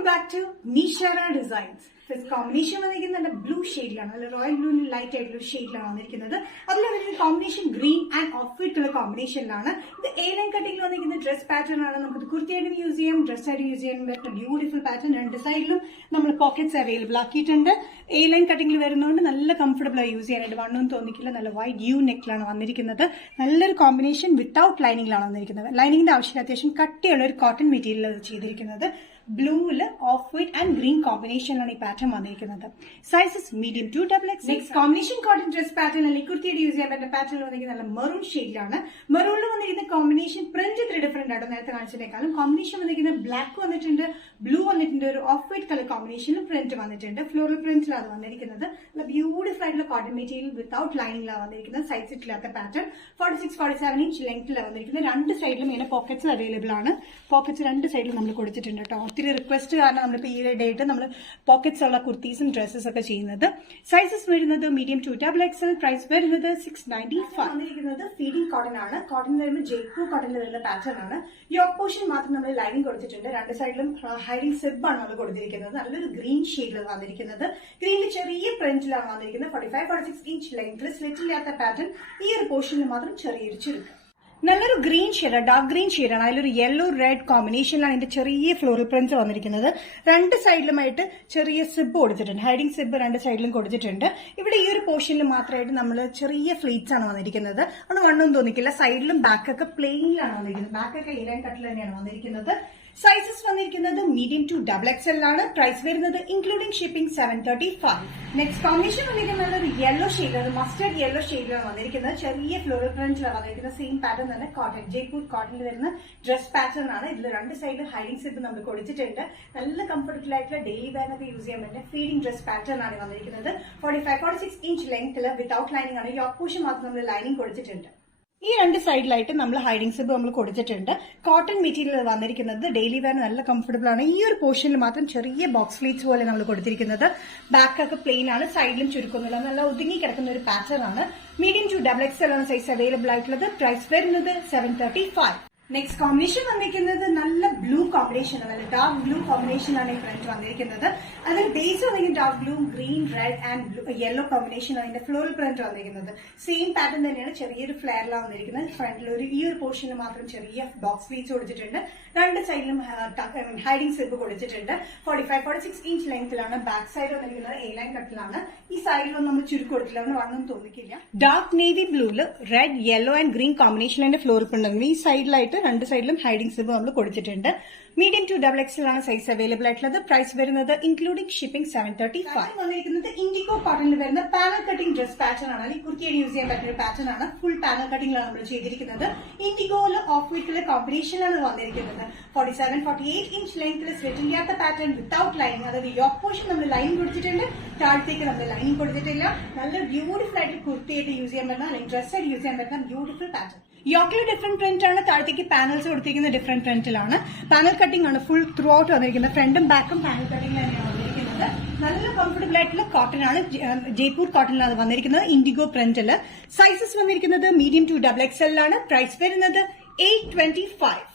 Welcome back to Nishara Designs. This combination വന്നിരിക്കുന്നത് blue ഷെയ്ഡിലാണ്, നല്ല റോയൽ ബ്ലൂവിന് ലൈറ്റ് ആയിട്ടുള്ള ഷെയ്ഡിലാണ് വന്നിരിക്കുന്നത്. അതിൽ വരുന്ന combination green and off white colour കോമ്പിനേഷനിലാണ്. ഇത് എ ലൈൻ കട്ടിംഗിൽ വന്നിരിക്കുന്ന ഡ്രസ് പാറ്റേൺ ആണ്. നമുക്ക് കുർത്തിയായിട്ട് യൂസ് ചെയ്യാം, ഡ്രസ്സായിട്ട് യൂസ് ചെയ്യാൻ പറ്റുന്ന ബ്യൂട്ടിഫുൾ പാറ്റേൺ. രണ്ട് സൈഡിലും നമ്മൾ പോക്കറ്റ്സ് അവൈലബിൾ ആക്കിയിട്ടുണ്ട്. എ ലൈൻ കട്ടിംഗിൽ വരുന്നതുകൊണ്ട് നല്ല കംഫർട്ടബിൾ ആയി യൂസ് ചെയ്യാനായിട്ട്, വണ്ണും തോന്നിക്കില്ല. നല്ല വൈഡ് യു നെക്കിലാണ് വന്നിരിക്കുന്നത്. നല്ലൊരു കോമ്പിനേഷൻ വിത്തൌട്ട് ലൈനിങ്ങിലാണ് വന്നിരിക്കുന്നത്. ലൈനിങ്ങിന്റെ ആവശ്യമില്ല, അത്യാവശ്യം കട്ടിയുള്ള ഒരു കോട്ടൺ മെറ്റീരിയൽ ചെയ്തിരിക്കുന്നത്. ബ്ലൂവില് ഓഫ് വൈറ്റ് ആൻഡ് ഗ്രീൻ കോമ്പിനേഷനിലാണ് ഈ പാറ്റേൺ വന്നിരിക്കുന്നത്. Sizes medium to XXL. Next combination cotton dress pattern അല്ലെങ്കിൽ കുർത്തിയായിട്ട് യൂസ് ചെയ്യാൻ പറ്റുന്ന പാറ്റേൺ വന്നിരിക്കുന്നത് നല്ല മെറൂൺ ഷെയ്ഡിലാണ്. മെറൂണിൽ വന്നിരിക്കുന്ന കോമ്പിനേഷൻ പ്രിന്റ് ഇത്തിരി ഡിഫറെന്റ് ആണ് നേരത്തെ കാണിച്ചതിനേക്കാളും. കോമ്പിനേഷൻ വന്നിരിക്കുന്നത് ബ്ലാക്ക് വന്നിട്ടുണ്ട്, ബ്ലൂ വന്നിട്ടുണ്ട്, ഒരു ഓഫ് വൈറ്റ് കളർ കോമ്പിനേഷനിൽ പ്രിന്റ് വന്നിട്ടുണ്ട്. ഫ്ലോറൽ പ്രിന്റിലാണ് വന്നിരിക്കുന്നത്. നല്ല ബ്യൂട്ടിഫുൾ ആയിട്ടുള്ള കോട്ടൺ മെറ്റീരിയൽ വിത്തൌട്ട് ലൈനിങ്ങിലാണ് വന്നിരിക്കുന്നത്. സൈസ് ഇല്ലാത്ത പാറ്റേൺ 46-47 ഇഞ്ച് ലെങ്ത്തിലാണ് വന്നിരിക്കുന്നത്. രണ്ട് സൈഡിലും ഇങ്ങനെ പോക്കറ്റ്സ് അവൈലബിൾ ആണ്. പോക്കറ്റ്സ് രണ്ട് സൈഡിലും നമ്മൾ കൊടുത്തിട്ടുണ്ട് കേട്ടോ. ഒത്തിരി റിക്വസ്റ്റ് കാരണം നമ്മളിപ്പോൾ ഈ ഡേറ്റ് നമ്മൾ പോക്കറ്റ്സ് ഉള്ള കുർത്തീസും ഡ്രസ്സസ് ഒക്കെ ചെയ്യുന്നത്. സൈസസ് വരുന്നത് മീഡിയം ടു XXL. പ്രൈസ് വരുന്നത് 695. വന്നിരിക്കുന്നത് ഫീഡിംഗ് കോട്ടൺ ആണ്. കോട്ടൺ വരുമ്പോൾ ജയ്പൂർ കോട്ടണിൽ വരുന്ന പാറ്റേൺ ആണ്. യോക്ക് പോർഷൻ മാത്രം നമ്മൾ ലൈനിങ് കൊടുത്തിട്ടുണ്ട്. രണ്ട് സൈഡിലും ഹൈഡിംഗ് സിബ് ആണ് നമ്മൾ കൊടുത്തിരിക്കുന്നത്. നല്ലൊരു ഗ്രീൻ ഷെയ്ഡിലാണ് വന്നിരിക്കുന്നത്. ഗ്രീനിൽ ചെറിയ പ്രിന്റിലാണ് വന്നിരിക്കുന്നത്. 45-46 ഇഞ്ച് ലെങ്ത്തിൽ സ്ലിറ്റ് ഇല്ലാത്ത പാറ്റേൺ. ഈ ഒരു പോർഷനിൽ മാത്രം ചെറിയൊരു ചുരുക്കം. നല്ലൊരു ഗ്രീൻ ഷെയ്ഡ്, ഡാർക്ക് ഗ്രീൻ ഷെയ്ഡാണ്. അതിലൊരു യെല്ലോ റെഡ് കോമ്പിനേഷനിലാണ് ഇതിന്റെ ചെറിയ ഫ്ലോറൽ പ്രിന്റ്സ് വന്നിരിക്കുന്നത്. രണ്ട് സൈഡിലുമായിട്ട് ചെറിയ സിബ് കൊടുത്തിട്ടുണ്ട്. ഹൈഡിംഗ് സിബ് രണ്ട് സൈഡിലും കൊടുത്തിട്ടുണ്ട്. ഇവിടെ ഈ ഒരു പോർഷനിൽ മാത്രമായിട്ട് നമ്മൾ ചെറിയ ഫ്ലീറ്റ്സ് ആണ് വന്നിരിക്കുന്നത്. അത് വണ്ണൊന്നും തോന്നിക്കില്ല. സൈഡിലും ബാക്കൊക്കെ പ്ലെയിനിലാണ് വന്നിരിക്കുന്നത്. ബാക്കൊക്കെ ഈ ലൈൻ കട്ടിൽ തന്നെയാണ് വന്നിരിക്കുന്നത്. സൈസസ് വന്നിരിക്കുന്നത് മീഡിയം ടു XXL ആണ്. പ്രൈസ് വരുന്നത് ഇൻക്ലൂഡിംഗ് ഷിപ്പിംഗ് 735. നെക്സ്റ്റ് കോമ്പിനേഷൻ വന്നിരിക്കുന്നത് നല്ലൊരു യെല്ലോ ഷെയ്ഡാണ്, മസ്റ്റർഡ് യെല്ലോ ഷെയ്ഡിലാണ് വന്നിരിക്കുന്നത്. ചെറിയ ഫ്ലോറൽ പ്രിന്റിലാണ് വന്നിരിക്കുന്നത്. സെയിം പാറ്റേൺ തന്നെ കോട്ടൺ, ജയ്പൂർ കോട്ടണിൽ വരുന്ന ഡ്രസ് പാറ്റേൺ ആണ്. ഇതിൽ രണ്ട് സൈഡിൽ ഹൈഡിംഗ് സിബ് നമ്മൾ കൊടുത്തിട്ടുണ്ട്. നല്ല കംഫർട്ടബിൾ ആയിട്ടുള്ള ഡെയിലി വെയറിനൊക്കെ യൂസ് ചെയ്യാൻ പറ്റുന്ന ഫീഡിംഗ് ഡ്രസ് പാറ്റേൺ ആണ് വന്നിരിക്കുന്നത്. 45-46 ഇഞ്ച് ലെങ്ത്തിൽ വിത്തൌട്ട് ലൈനിങ് ആണ്. യോക്ക് പോർഷൻ മാത്രം നമ്മൾ ലൈനിങ് കൊടുത്തിട്ടുണ്ട്. ഈ രണ്ട് സൈഡിലായിട്ട് നമ്മൾ ഹൈഡിംഗ് സിബ് നമ്മൾ കൊടുത്തിട്ടുണ്ട്. കോട്ടൺ മെറ്റീരിയൽ വന്നിരിക്കുന്നത് ഡെയിലി വെയർ നല്ല കംഫർട്ടബിൾ ആണ്. ഈ ഒരു പോർഷനിൽ മാത്രം ചെറിയ ബോക്സ് ഫ്ലീറ്റ്സ് പോലെ നമ്മൾ കൊടുത്തിരിക്കുന്നത്. ബാക്കൊക്കെ പ്ലെയിൻ ആണ്, സൈഡിലും ചുരുക്കൊന്നുമില്ല. നല്ല ഒതുങ്ങി കിടക്കുന്ന ഒരു പാറ്റേൺ ആണ്. മീഡിയം ടു XXL ആണ് സൈസ് അവൈലബിൾ ആയിട്ടുള്ളത്. പ്രൈസ് വരുന്നത് 735. നെക്സ്റ്റ് കോമ്പിനേഷൻ വന്നിരിക്കുന്നത് നല്ല ബ്ലൂ കോമ്പിനേഷൻ ആണ്. നല്ല ഡാർക്ക് ബ്ലൂ കോമ്പിനേഷനാണ് ഈ പ്രിന്റ് വന്നിരിക്കുന്നത്. അതിൽ ബേസ് വന്നിരിക്കുന്നത് dark blue, green, red and yellow combination ആണ് ഇതിന്റെ ഫ്ലോറൽ പ്രിന്റ് വന്നിരിക്കുന്നത്. സെയിം പാറ്റേൺ തന്നെയാണ്, ചെറിയൊരു ഫ്ലെയറിലാണ് വന്നിരിക്കുന്നത്. ഫ്രണ്ടിൽ ഈ ഒരു പോർഷനിൽ മാത്രം ചെറിയ ബോക്സ് ഫ്ലീറ്റ്സ് കൊടുത്തിട്ടുണ്ട്. രണ്ട് സൈഡിലും ഹൈഡിംഗ് സിബ് കൊടുത്തിട്ടുണ്ട്. 45-46 ഇഞ്ച് ലെങ്ത്തിലാണ്. ബാക്ക് സൈഡ് വന്നിരിക്കുന്നത് എ ലൈൻ കട്ടിലാണ്. ഈ സൈഡിലൊന്നും നമ്മൾ ചുരുക്കി കൊടുത്തില്ല, അതുകൊണ്ട് വണ്ണം തോന്നിക്കില്ല. ഡാർക്ക് നേവി ബ്ലൂല് റെഡ്, യെല്ലോ ആൻഡ് ഗ്രീൻ കോമ്പിനേഷനിലെ ഫ്ലോറൽ പ്രിന്റ്. ഈ സൈഡിലായിട്ട് രണ്ട് സൈഡിലും ഹൈഡിംഗ് സിബ് നമ്മൾ കൊടുത്തിട്ടുണ്ട്. മീഡിയം ടു XXL ആണ് സൈസ് അവൈലബിൾ ആയിട്ടുള്ളത്. പ്രൈസ് വരുന്നത് ഇൻക്ലൂഡിംഗ് ഷിപ്പിംഗ് 735. വന്നിരിക്കുന്നത് ഇൻഡിഗോ കോട്ടണിൽ വരുന്ന പാനൽ കട്ടിംഗ് ഡ്രസ് പാറ്റേൺ ആണ്. അല്ലെങ്കിൽ കുർത്തിയായിട്ട് യൂസ് ചെയ്യാൻ പറ്റുന്ന പാറ്റേൺ ആണ്. ഫുൾ പാനൽ കട്ടിംഗിലാണ് നമ്മൾ ചെയ്തിരിക്കുന്നത്. ഇൻഡിഗോയിൽ ഓഫ് വൈറ്റിലെ കോമ്പിനേഷനിലാണ് വന്നിരിക്കുന്നത്. 47-48 ഇഞ്ച് ലെങ്ത്തിൽ സ്ലിറ്റ് ഇല്ലാത്ത പാറ്റേൺ വിത്തൌട്ട് ലൈനിങ്. അതായത് യോക്ക് പോർഷൻ നമ്മൾ ലൈൻ കൊടുത്തിട്ടുണ്ട്, താഴത്തേക്ക് നമ്മൾ ലൈനിങ് കൊടുത്തിട്ടില്ല. നല്ല ബ്യൂട്ടിഫുൾ ആയിട്ട് കുർത്തിയായിട്ട് യൂസ് ചെയ്യാൻ പറ്റുന്ന അല്ലെങ്കിൽ ഡ്രസ്സായിട്ട് യൂസ് ചെയ്യാൻ പറ്റുന്ന ബ്യൂട്ടിഫുൾ പാറ്റേൺ. യോക്കിൽ ഡിഫറെന്റ് പ്രിന്റ് ആണ്, താഴത്തേക്ക് പാനൽസ് കൊടുത്തിരിക്കുന്ന ഡിഫറെന്റ് പ്രിന്റിലാണ്. പാനൽ കട്ടിംഗ് ആണ് ഫുൾ ത്രൂ ഔട്ട് വന്നിരിക്കുന്നത്. ഫ്രണ്ടും ബാക്കും പാനൽ കട്ടിംഗ് തന്നെയാണ് വന്നിരിക്കുന്നത്. നല്ല കംഫർട്ടബിൾ ആയിട്ടുള്ള കോട്ടൺ ആണ്, ജയ്പൂർ കോട്ടണിലാണ് വന്നിരിക്കുന്നത്. ഇൻഡിഗോ പ്രിന്റില് സൈസസ് വന്നിരിക്കുന്നത് മീഡിയം ടു XXL ആണ്. പ്രൈസ് വരുന്നത് 825.